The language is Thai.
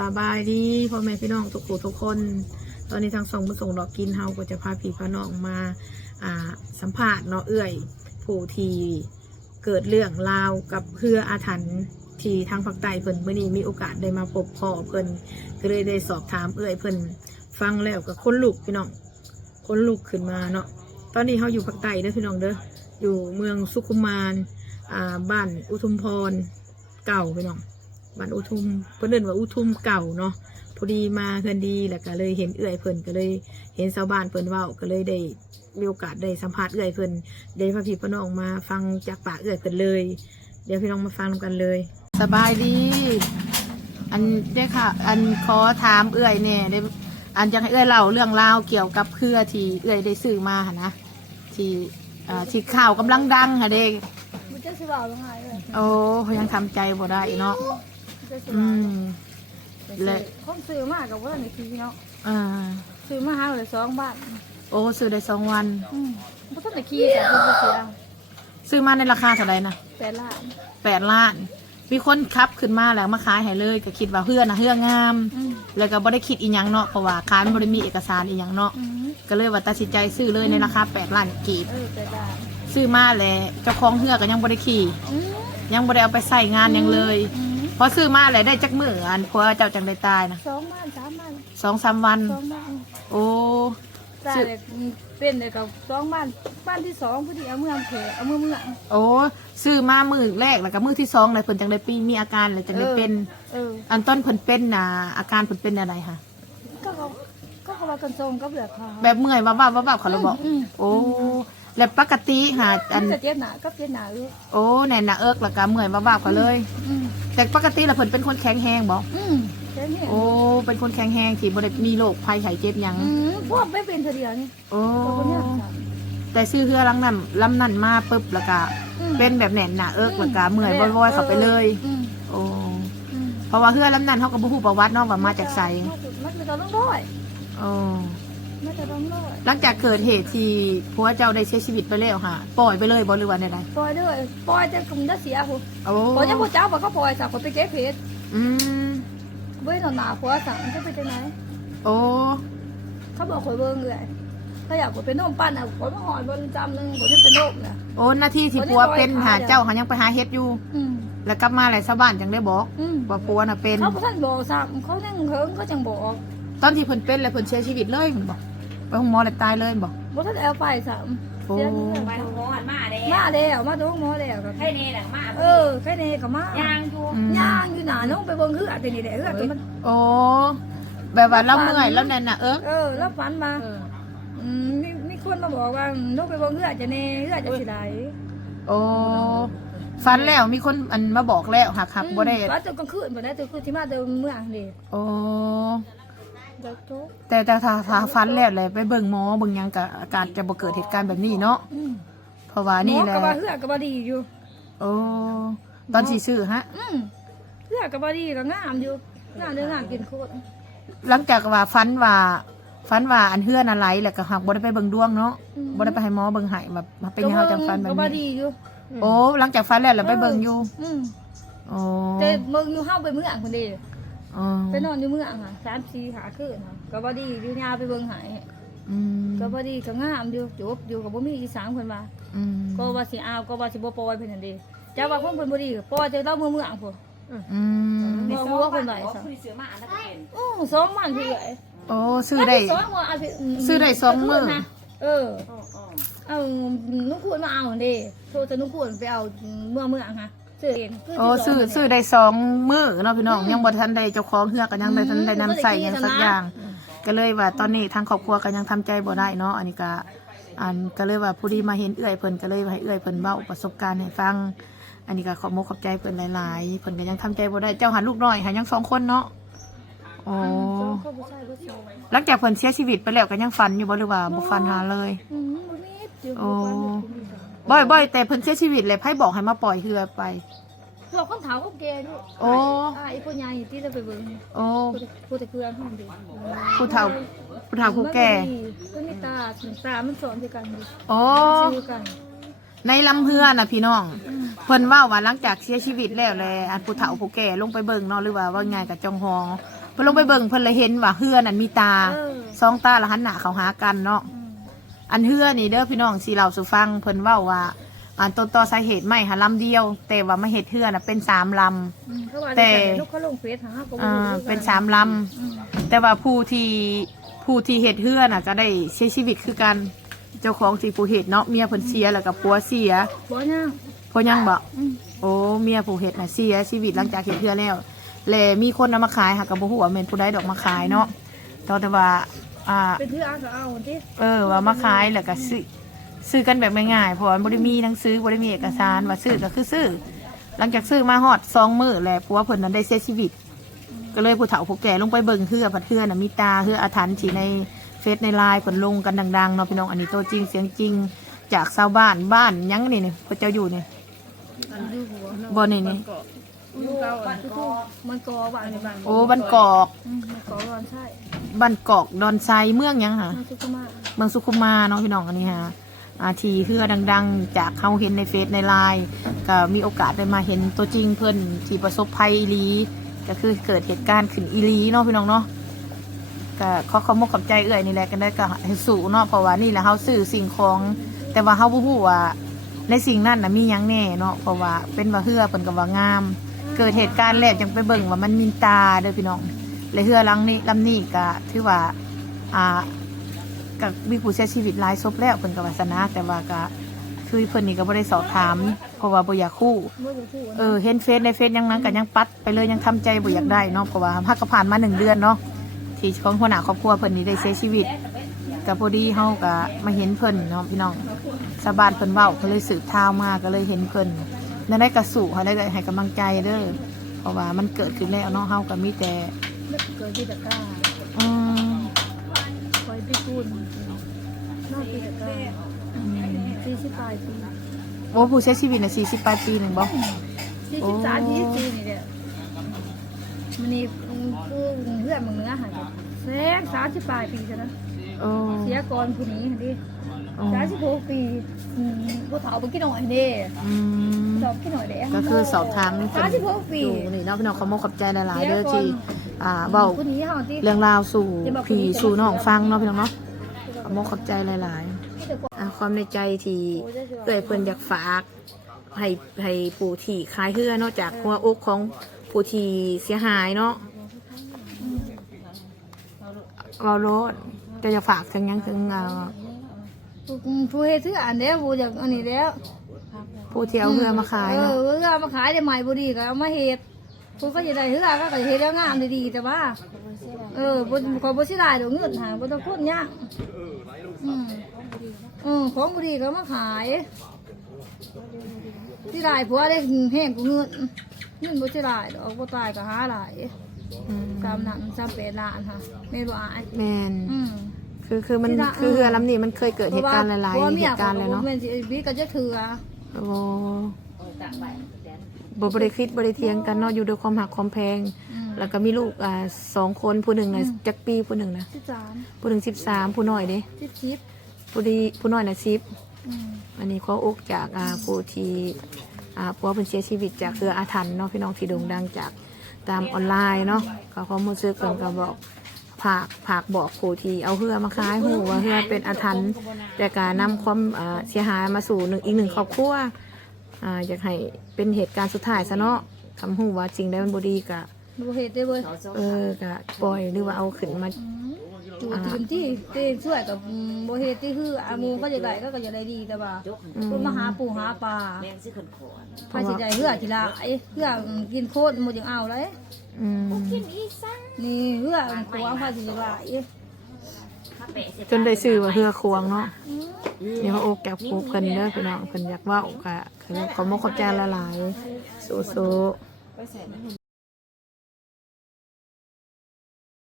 สบายดีพ่อแม่พี่น้องทุกผู้ทุกคน ตอนนี้ทางส่งมาส่งดอกกินเฮาก็จะพาพี่พาน้องมาอ่าสัมภาษณ์เนาะเอื้อยผู้ที่เกิดเรื่องราวกับเพื่ออาถรรพ์ที่ทางภาคใต้เพิ่นเมื่อนี้มีโอกาสได้มาพบพ่อเพิ่นก็เลยได้สอบถามเอื้อยเพิ่นฟังแล้วก็คนลุกพี่น้องคนลุกขึ้นมาเนาะตอนนี้เฮาอยู่ภาคใต้เด้อพี่น้องเด้ออยู่เมืองสุขุมานอ่าบ้านอุทุมพรเก่าพี่น้อง บ้านอุทุมเพิ่นเดินว่าอุทุมเก่าเนาะพอดีมาเพิ่นดีแล้วก็เลยเห็นเอื้อยเพิ่นก็เลยเห็นชาวบ้านเพิ่นเว้าก็เลยได้มีโอกาสได้สัมภาษณ์เอื้อยเพิ่นได้พาพี่พาน้องมาฟังจากปากเอื้อยเพิ่นเลย เดี๋ยวพี่น้องมาฟังกันเลย สบายดี อันได้ค่ะ อันขอถามเอื้อยเนี่ยได้อันจะให้เอื้อยเล่าเรื่องราวเกี่ยวกับเพื่อที่เอื้อยได้ซื้อมาหั่นนะที่อ่าที่ข่าวกำลังดังค่ะเด็กมันจะสิบ่าวลงไงเลยโอ้เขายังทำใจบ่ได้เนาะ มันจะสิอืบ่าวมและคนซื้อมากับว่าในทีเนาะอ่า ซื้อมาหาเลยสองบาทโอ้ซื้อได้สองวัน อืมบ่ต้องในขี้แต่คนบ่เสียซื้อมาในราคาเท่าไหร่นะแปดล้านแปดล้าน มีคนขับขึ้นมาแล้วมาขายให้เลยก็คิดว่าเพื่อนนะเพื่องาม อืมแล้วก็บ่ได้คิดอีหยังเนาะเพราะว่าขายมันบ่ได้มีเอกสารอีหยังเนาะอืมก็เลยว่าตัดสินใจซื้อเลยในราคาแปดล้านกีบเออแปดล้านซื้อมาแล้วเจ้าของเฮือก็ยังบ่ได้ขี่อืมยังบ่ได้เอาไปใส่งานหยังเลย อืม พอซื้อมาแล้วได้จักมื้ออันผัวเจ้าจังได้ตายนะสองบ้านสามบ้านสองสามวัน สองบ้านโอ้ตายเลยเป็นเลยกับสองบ้านบ้านที่สองพอดีเอาเมืองเขเอาเมืองเมืองโอ้ซื้อมามือแรกแล้วก็มือที่สองเลยเพิ่นจังได้ปีมีอาการเลยจังได้เป็น เอออันต้นเพิ่นเป็นน่ะอาการเพิ่นเป็นอะไรคะก็เขาก็เขาว่ากันทรงก็แบบเขาแบบเมื่อยว้าวๆว้าวๆเขาเลยบอกอืมโอ้แล้วปกติหาอันจะเจ็บหนาก็เจ็บหนาอยู่โอ้แน่นหนาเอิกแล้วก็เมื่อยว้าวๆเขาเลย อืม แต่ปกติแล้วเพิ่นเป็นคนแข็งแรงบ่อืมแค่นี้โอ้ เป็นคนแข็งแรงที่บ่ได้มีโรคภัยไข้เจ็บหยังอืมพวกไม่เป็นเทีเดียวนี่โอ้ตัวคนเนี้ยค่ะแต่ซื้อเฮือลังนั้นลำนั้นมาปึ๊บแล้วก็อืมเป็นแบบแน่นหนาเอิกแล้วก็เมื่อยว้อยๆเข้าไปเลย อืมโอ้อืมเพราะว่าเฮือลำนั้นเฮาก็บ่ฮู้ประวัติเนาะว่ามาจากไสมันจะต้องร้อยโอ้ มันจะต้องร้อยหลังจากเกิดเหตุที่ผัวเจ้าได้เสียชีวิตไปแล้วค่ะปล่อยไปเลยบ่หรือว่าใดปล่อยด้วยปล่อยจะกลุ่มจะเสียผมๆโอ้ปล่อยจะพวกเจ้าบอกเขาปล่อยสักคนไปเก็บเพชรอืมเว้ยหนาหนาผัวสั่งจะไปที่ไหนโอ้เขาบอกคอยเบิ่งเลยถ้าอยากเป็นโนมปั้นอะผมมาหอยบนจำหนึ่งผมจะเป็นโนมเนี่ยโอ้หน้าที่ที่ผัวเป็นหาเจ้าเขายังไปหาเฮ็ดอยู่ อืมแล้วกลับมาแล้วชาวบ้านจังได้บอกอืมว่าผัวน่ะเป็น เขาท่านบอกสั่งเขานั่งเฮิงเขาจังบอกตอนที่เพิ่นเป็นแล้วเพิ่นเสียชีวิตเลยเพิ่นบอก ไปห้องหมอแล้วตายเลยบอกบอกท่านเอาไปสั่งโอ้เสียเงินไปของหมอหันมาเด้มาแล้วมาดูหมอแล้วครับให้เน่หลังมาเออแค่นี้ก็มายางอยู่อืมย่างอยู่หนาน้องไปเบิ่งคืออาจจะนี่แหละคืออาจจะมันโอ้แบบว่าเราเมื่อยแล้วนั่นน่ะเออเออแล้วฝันมาอืมมีมีคนมาบอกว่าน้องไปเบิ่งคืออาจจะแน่คืออาจจะสิได้โอ้ฟันแล้วมีคนอันมาบอกแล้วหักหักบ่ได้ฝันตอนกลางคืนบ่ได้ตอนคืนที่มาเดิมเมืองนี่โอ้ เดี๋ยวโตแต่แต่ถ้าถ้าฟันแล้วเลยไปเบิ่งหมอเบิ่งหยังก็อาการจะบ่เกิดเหตุการณ์แบบนี้เนาะอืมเพราะว่าหมนี่อแหละก็ว่าเฮือก็บ่ดีอยู่ โอ้ตอนสิซื้อฮะ อืมเฮือก็บ่ดีก็งามอยู่งามเด้องามกินโคตรหลังจากว่าฟันว่าฟันว่าอันเฮือนอะไรแล้วก็หักบ่ได้ไปเบิ่งดวงเนาะบ่ได้ไปให้หมอเบิ่งให้แบบมาเป็นหยังเฮาจังฟันแบบก็บ่นี้ดีอยู่โอ้หลังจากฟันแล้วเราไปเบิ่งอยู่อืมโอ้แต่เบิ่งอยู่เฮาไปเมืองคนเดียว อ๋อไปนอนอยู่เมืองอะ3 4หาคืนค่ะก็บ่ดีอยู่ยาไปเบิ่งให้อืมก็บ่ดีก็งามอยู่จบอยู่ก็บ่มีอีสานเพิ่นว่าอืมก็ว่าสิเอาก็ว่าสิบ่ปล่อยเพิ่นนั่นเด้เจ้าว่าเพิ่นเพิ่นบ่ดีก็ปล่อยแต่เราเมืองเมืองพุ่นอืมบ่ฮู้ว่าเพิ่นไหนซะคุยเสือมาอันนั้นก็เป็นอู้สองมันพี่เอ้ยโอ้ซื้อได้ สองว่าเอาสิซื้อได้สองมื้อนะเอออ๋ออ๋อเอานุกขวดมาเอาเด้โทรจะนุกขวดไปเอาเมื่อเมื่อฮะ ซื้อเองโอ้ซื้อซื้อได้สองมื้อเนาะพี่น้องยังบ่ทันได้เจ้าของเฮือก็ยังได้ทันได้นำใส่หยังสักอย่าง ก็เลยว่าตอนนี้ทางครอบครัวก็ยังทำใจบ่ได้เนาะอันนี้ก็อันก็เลยว่าผู้ดีมาเห็นเอื้อยเพิ่นก็เลยว่าให้เอื้อยเพิ่นเว้าประสบการณ์ให้ฟัง อันนี้ก็ขอบมกขอบใจเพิ่นหลายๆเพิ่นก็ยังทำใจบ่ได้เจ้าหันลูกน้อยหันยังสองคนเนาะโอ้ก็บ่ใช่บ่ใช่หลังจากเพิ่นเสียชีวิตไปแล้วก็ยังฝันอยู่บ่หรือว่าบ่ฝันหาเลยอืม บ่มีอยู่โอ้บ่อยๆแต่เพิ่นเสียชีวิตเลยไผบอกให้มาปล่อยเฮือไป พวกคนเฒ่าคนแก่ด้วยโอ้อ่าไอ้ผู้ใหญ่ที่เราไปเบิ่งโอ้ผู้แต่เกลือห้องดีผู้เฒ่าผู้เฒ่าผู้แก่ก็มีตาถึงตา มันสอนด้วยกันดิโอ้ชื่อกันในลำเฮือน่ะพี่น้องอืมเพิ่นเว่าว่าหลังจากเสียชีวิตแล้วแหละอันผู้เฒ่าผู้แก่ลงไปเบิ่งเนาะหรือว่าว่าไงกับจองฮองเพิ่นพิ่นลงไปเบิ่งเพิ่นเลยเห็นว่าเฮือนั่นมีตาเออสองตาละหันหน้าเข้าหากันเนาะ อืม อันเฮือนี่เด้อพี่น้องสิเราสู่ฟังเพิ่นเว้าว่าอันต้นต่อสาเหตุไม่หาลำเดียว แต่ว่ามาเฮ็ดเฮือน่ะเป็นสามล อืมเขาว่าแต่แต่ลูกเขาลงเฟซหาก็ำบ่อ่ารู้เป็นสามลอืมำแต่ว่าผู้ที่ผู้ที่เฮ็ดเฮือน่ะก็ได้เสียชีวิตคือกันเจ้าของที่ผู้เฮ็ดเนาะเมียเพิ่นเสียแล้วก็ผัวเสียบ่ย่างเพราะยังบ่ อืมโอ้เมียผู้เฮ็ดน่ะเสียชีวิตหลังจากเฮ็ดเฮือแล้วและมีคนนำมาขายหากก็บ่ฮู้ว่าแม่นผู้ใดดอกมาขายเนาะแต่แต่ว่า อ่าเป็นที่อาสาเอาที่เออว่ามาขายแล้วก็ซื้อซื้อกันแบบง่ายๆเพราะว่าบ่ได้มีหนังสือบ่ได้มีเอกสารว่าซื้อก็คือซื้อ หลังจากซื้อมาฮอดสองมื้อแล้วผัวเพิ่นนั้นได้เสียชีวิต ก็เลยผู้เฒ่าผู้แก่ลงไปเบิ่งเฮือผัดเฮือน่ะมีตาเฮืออาถรรพ์ที่ในเฟซในไลน์เพิ่นลงกันดังๆเนาะพี่น้องอันนี้ตัวจริงเสียงจริง จากชาวบ้านบ้านหยังนี่นี่พระเจ้าอยู่นี่ อันดูหัวบ่นี่นี่ลูกเราอันทุกๆมันกอบ้านในบ้านโอ้บ้านกอก อืมมันกอบ้านใช่ บ้านกอกดอนไซเมืองหยังหะมันสุขมากเมืองสุขุมมาเนาะพี่น้องอันนี้ฮะอาทีเพื่อดังๆ จากเขาเห็นในเฟซในไลน์ก็มีโอกาสได้มาเห็นตัวจริงเพิ่นที่ประสบภัยอีหลีก็คือเกิดเหตุการณ์ขึ้นอีหลีเนาะพี่น้องเนาะก็ขอขอมกขอบใจเอื่อยนี่แหละกันได้ก็ให้สู้เนาะเพราะว่านี่แหละเฮาซื้อสิ่งของ แต่ว่าเฮาบ่ฮู้ว่าในสิ่งนั้นน่ะมีหยังแน่เนาะเพราะว่าเป็นว่าเฮือเพิ่นก็ว่างาม เกิดเหตุการณ์แล้วจังไปเบิ่งว่ามันมีตาเด้อพี่น้อง และเฮือลังนี้ลำนี้ก็ถือว่าอ่ากับมีผู้เสียชีวิตหลายศพแล้วเพิ่นก็ว่าสนะแต่ว่าก็คือเพิ่นนี่ก็บ่ได้สอบถามเพราะว่าบ่อยากคู่เออเห็นเฟซในเฟซยังนั้นก็ยังปัดไปเลยยังทำใจบ่อยากได้เนาะเพราะว่าพักก็ผ่านมาหนึ่งเดือนเนาะที่ของหัวหน้าครอบครัวเพิ่นนี่ได้เสียชีวิตก็พอดีเฮาก็มาเห็นเพิ่นเนาะพี่น้องชาวบ้านเพิ่นเว้าก็เลยสืบข่าวมาก็เลยเห็นเพิ่นนั่นได้กระสู่ให้ได้ให้กำลังใจเด้อเพราะว่ามันเกิดขึ้นแล้วเนาะเฮาก็มีแต่ เกิดที่ตะกร้าอืมคอยไปพูดนอกที่ตะกร้าอืมสี่สิบปลายปีโอ้ผู้เสียชีวิตน่ะ40ปลายปีหนึงบ่สี่สิบสามยี่สิบสี่นี่แหละมันนี่คือเพื่อนมึงเนื้อหายแซงสามสิบปลายปีซะนะโอ้เสียก่อนผู้นี้ดิโอ้สามสิบหกปีอืมผู้เฒ่าไปกินหน่อยเด้อืม สอบกินหน่อยเด้ก็คือสอบถามสามสิบหกปีอยู่นี่เนาะพี่น้องเขาโมขอบใจหลายๆเสียเด้อก่อนที่ อ่าเว้าผู้นี้เฮาที่เรื่องราวสู่พี่สู่น้องฟังเนาะพี่น้องเนาะขอโมขอบใจหลายๆอ่าความในใจที่เกิดเพิ่นอยากฝากให้ให้ปู่ที่คลายเฮือเนาะจากหัวอกของปู่ที่เสียหายเนาะเวาโรดจะจะฝากถึงหยังถึงอ่าผู้เฮ็ดซื้ออันเดียวผู้อยากอันนี้แล้วผู้ที่เอาเฮือมาขายเอเนาะอเฮือมาขายได้ใหม่บ่ดีก็เอามาเฮ็ด ผู้ก็จะได้เฮือก็ก็เฮ็ดแล้วงามดีๆแต่ว่า เออบ่ขอบ่สิได้ดอกเงินหาบ่ต้องพูดยากอืมอืมของบ่ดีก็เอามาขายสิได้ผัวได้แห้งกูเงินเงินบ่สิได้ดอกบ่ตายก็หาหลายอืมกำนั้น38ล้านค่ะแม่นบ่อายแมนอืมคือคือมันที่ละคือเรือลำนี้มันเคยเกิดเหตุการณ์หลายพะว่ๆเหตุการณ์เลยเนาะแม่นสิบีก็จะถือโอ้ บริคิดบริเทียงกันเนาะอยู่ด้วยความหักความแพงอืมแล้วก็มีลูกอ่าสองคนผู้หนึ่งอะอืมจักปีผู้หนึ่งนะ13ผู้หนึ่งสิบสามผู้น้อยเด้10ผู้ดีผู้น้อยนะสิบอืมอันนี้ข้ออกจากอ่าผู้ที่อ่าผัวเป็นเสียชีวิตจากเครืออาถรรพ์เนาะพี่น้องที่โด่งดังจากตามออนไลน์เนาะก็ข้อมูลซื้อคนก็บอกผากผากบอกผู้ที่เอาเฮือมาขายหูว่าเฮือเป็นอาถรรพ์แต่การนำความอ่าเสียหายมาสู่หนึ่งอีกหนึ่งครอบครัว อ่าอยากให้เป็นเหตุการณ์สุดท้ายซะเนาะทำหูว่าจริงได้มันบดีกะบ่เฮ็ดได้เว้ยเออกะปล่อยหรือว่าเอาขึ้นมาจูทีมที่เต้นช่วยกับอืมบ่เฮ็ดที่คืออาหมูก็จะได้ก็ก็จะได้ดีแต่ว่าอืมเพิ่นมาหาปูหาปลาแม่งสิคนขอนพาสิได้เหือทีละไอ้เหือกินโคตรหมดยังเอาเลยอืมนี่เหือขวางพาสิได้ จจนได้ซื้อว่าเฮือควงเนาะนี่เขาอกแกบคูเพิ่นเด้อพี่น้องเพิ่นอยากเว่ากะคือเขามกขอบใจละลายๆสู้ๆ